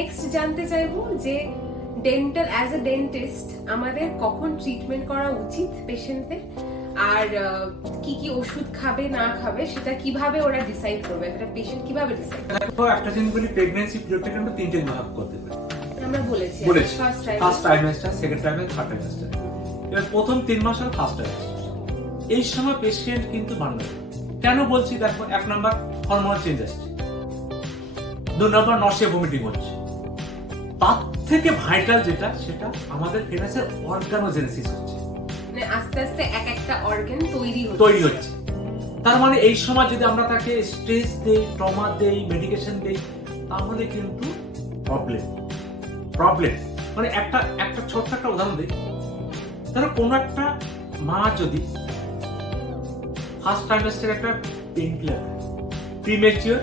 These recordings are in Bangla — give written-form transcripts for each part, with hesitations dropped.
নেক্সট জানতে চাইবো যে ডেন্টাল অ্যাজ এ ডেন্টিস্ট আমাদের কখন ট্রিটমেন্ট করা উচিত পেশেন্টদের, আর কি কি ওষুধ খাবে না খাবে সেটা কিভাবে ওরা ডিসাইড করবে, এটা পেশেন্ট কিভাবে ডিসাইড করবে? দেখো, একটা জিনিস বলি, প্রেগন্যান্সি পিরিয়ডটাকে আমরা তিনটে ভাগ করতে পারি। আমরা বলেছি first trimester, second trimester, third trimester. এবার প্রথম 3 মাস হলো ফার্স্ট ট্রাইমেস্টার। এই সময় পেশেন্ট কিন্তু মানবে কেন বলছি, দেখো, 1 নাম্বার হরমোনাল চেঞ্জ আসছে, 2 নাম্বার নসে ভমিটিং হচ্ছে, তার থেকে ভাইটাল যেটা সেটা আমাদের ফেনাসের অর্গানোজেনেসিস হচ্ছে, মানে আস্তে আস্তে এক একটা অর্গান তৈরি হচ্ছে। তার মানে এই সময় যদি আমরা তাকে স্ট্রেস দেই, ট্রমা দেই, মেডিকেশন দেই, তাহলে কিন্তু প্রবলেম। মানে একটা ছোট্ট একটা উদাহরণ দিই, ধরো কোনো একটা মা যদি ফার্স্ট ট্রাইমেস্টারে একটা পেইন কিলার, প্রিমেচিওর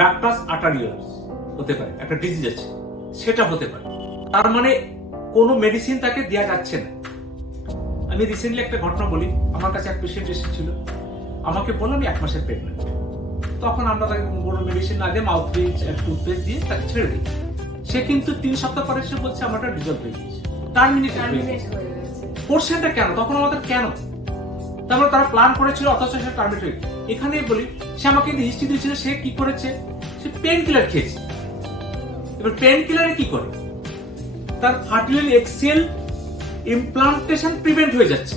ডাক্টাস আর্টারিওলাস হতে পারে, একটা ডিজিজ আছে, সেটা হতে পারে, তার মানে কোনো মেডিসিন তাকে দেওয়া যাচ্ছে না। আমি রিসেন্টলি একটা ঘটনা বলি, আমার কাছে এক পেশেন্ট এসেছিল, আমাকে বললো আমি 1 মাসের প্রেগনেন্ট। তখন আমরা তাকে কোনো মেডিসিন না দিয়ে মাউথপিস টুথপেস্ট দিয়ে তাকে ছেড়ে দিই। সে কিন্তু 3 সপ্তাহ পরে সে বলছে আমারটা ডিজলভ হয়ে গেছে, টার্মিনেট হয়ে গেছে। কোর্সেনটা কেন? তখন আমাদের কেন? তারপরে তারা প্ল্যান করেছিল, অথচ সে টার্মিনেট হয়ে গেছে। এখানে বলি, সে আমাকে হিস্ট্রি দিয়েছিল, সে কি করেছে, সে পেন কিলার খেয়েছে। এবার পেন কিলারে কি করে, তার ফার্টিলাইন এক্সেল ইমপ্লান্টেশন প্রিভেন্ট হয়ে যাচ্ছে।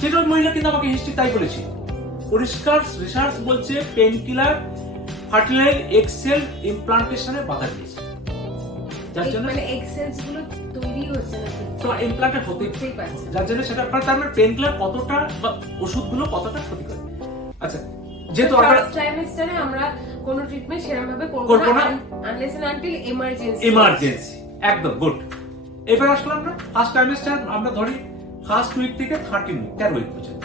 সেটা মহিলা কিন্তু আমাকে হিস্ট্রি তাই বলেছিল। পরিষ্কার রিসার্চ বলছে পেন কিলার ফার্টিলাইন এক্সেল ইমপ্লান্টেশনে বাধা দিয়েছে, যার জন্য মানে এক্সেলস গুলো তৈরি হচ্ছে না, তো ইমপ্লান্টেড হতেই পারছে, যার জন্য সেটা তার মানে পেন কিলার কতটা বা ওষুধগুলো কতটা ক্ষতি করে। আচ্ছা, যেহেতু ফার্স্ট ট্রাইমেস্টারে আমরা কোনো ট্রিটমেন্ট সেরকম ভাবে করব না আনলেস এন্ড আনটিল ইমার্জেন্সি। একদম গুড। এবার আসলে আমরা ফার্স্ট ট্রাইমেস্টার আমরা ধরি ফার্স্ট উইক থেকে 13 উইক, 13 উইক পর্যন্ত।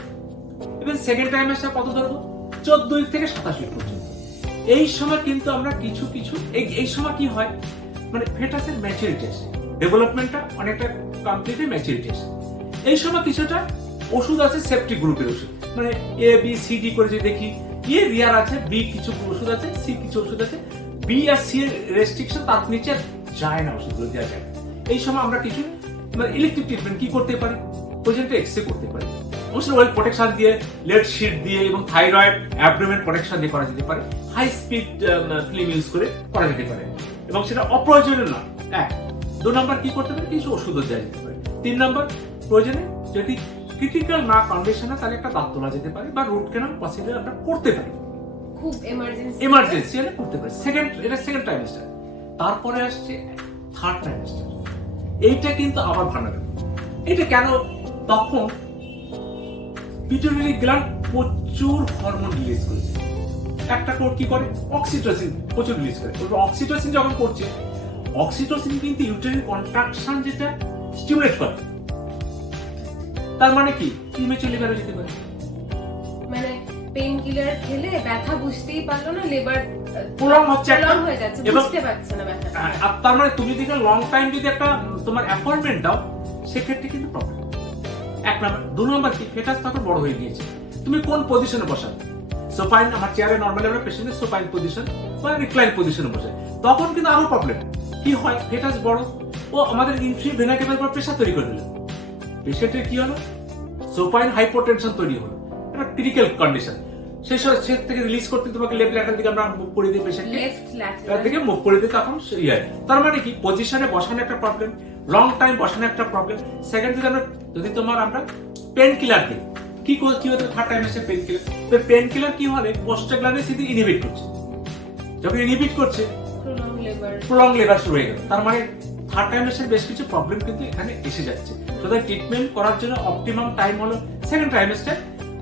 এবার সেকেন্ড ট্রাইমেস্টার কত ধরবো, 14 উইক থেকে 27 উইক পর্যন্ত। এই সময় কিন্তু আমরা কিছু এই সময় কি হয়, মানে ফেটাসের ম্যাচুরিটি আসে, ডেভেলপমেন্টটা অনেকটা কমপ্লিটলি ম্যাচুরিটি আসে। এই সময় কিছুটা ওষুধ আছে, সেফটি গ্রুপের ওষুধ, মানে এ বি সি ডি করে যে দেখি, এ রিয়ার আছে, বি কিছু ওষুধ আছে, সি কিছু ওষুধ আছে, বি আর সি এর রেস্ট্রিকশন, তার নিচে যায় না ওষুধগুলো দেওয়া যায়। এই সময় আমরা কিছু মানে ইলেকট্রিক ট্রিটমেন্ট কি করতে পারি, পর্যন্ত এক্সরে করতে পারি, অবশ্যই ওয়েল প্রোটেকশন দিয়ে, লেড শিট দিয়ে এবং থাইরয়েড অ্যাবডোমেন প্রোটেকশন দিয়ে করা যেতে পারে, হাই স্পিড ফিল্ম ইউজ করে করা যেতে পারে, এবং সেটা অপ্রয়োজনীয় না। 2 নাম্বার কি করতে পারে, কিছু ওষুধও দেওয়া যেতে পারে। 3 নাম্বার, প্রয়োজনে যদি ক্রিটিক্যাল না কন্ডিশন হয় তাহলে একটা দাঁত তোলা যেতে পারে বা রুট ক্যানাল পসিবল আমরা করতে পারি, খুব এমার্জেন্সি হলে করতে পারি। এটা সেকেন্ড ট্রাইমেস্টার। তারপরে আসছে থার্ড ট্রাইমেস্টার। এইটা কিন্তু আবার ভান্ডারেবল। এটা কেন, তখন পিটুইটারি গ্ল্যান্ড প্রচুর হরমোন রিলিজ করে, একটা কোড কি করে, অক্সিটোসিন প্রচুর রিলিজ করে। অক্সিটোসিন যখন করছে, অক্সিটোসিন কিন্তু ইউটেরাইন কন্ট্রাকশন যেটা স্টিমুলেট করে, তার মানে কি প্রিমেচুর লিভারে যেতে পারে। মানে পেইন কিলার খেলে ব্যথা বুঝতেই পারলো না, লিভার প্রলং হচ্ছে, একটা হয়ে যাচ্ছে, বুঝতে পারছে না ব্যথা। আর তার মানে তুমি যদি লং টাইম যদি একটা তোমার অ্যাপয়েন্টমেন্ট দাও, সেক্ষেত্রে কিন্তু প্রবলেম। 1 নাম্বার। 2 নাম্বার কি, ফেটাস তখন বড় হয়ে গিয়েছে, তুমি কোন পজিশনে বসাবে, সোপাইন, আমার চেয়ারে নরমালি আমরা পেশেন্টের সোপাইন পজিশন বা রিক্লাইন পজিশনে বসে, তখন কিন্তু আরো প্রবলেম কি হয়, ফেটাস বড় ও আমাদের ইনফ্রি ভেনা কেবল পর প্রেসার তৈরি করে দিল, পেশেন্টের কি হলো, সোপাইন হাইপোটেনশন তৈরি হলো, একটা ক্রিটিক্যাল কন্ডিশন। সে থেকে রিলিজ করতে তোমাকে লেফট ল্যাটারাল দিকে আমরা মুভ করে দিই, পেশেন্ট লেফট ল্যাটারাল দিকে মুভ করে দিই, তখন ইয়ে। তার মানে কি, পজিশনে বসানো একটা প্রবলেম, লং টাইম বসানো একটা প্রবলেম। সেকেন্ড যদি তোমার আমরা পেন কিলার দিই, কি হতে থার্ড ট্রাইমেস্টার পেন কিলার, তো পেন কিলার কি হলে প্রোস্টাগ্ল্যান্ডিন সিটি ইনহিবিট করছে, যখন ইনহিবিট করছে প্রলং লেবার শুরু হয়ে গেল। তার মানে থার্ড ট্রাইমেস্টার বেশ কিছু প্রবলেম কিন্তু এখানে এসে যাচ্ছে। সুতরাং ট্রিটমেন্ট করার জন্য অপটিমাম টাইম হলো সেকেন্ড ট্রাইমেস্টার,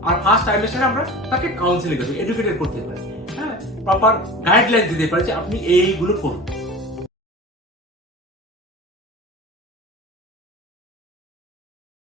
আর ফার্স্ট ট্রাইমেস্টারে আমরা তাকে কাউন্সিলিং করতে, এডুকেটেড করতে পারি, হ্যাঁ, প্রপার গাইডলাইন দিতে পারি যে আপনি এইগুলো করুন।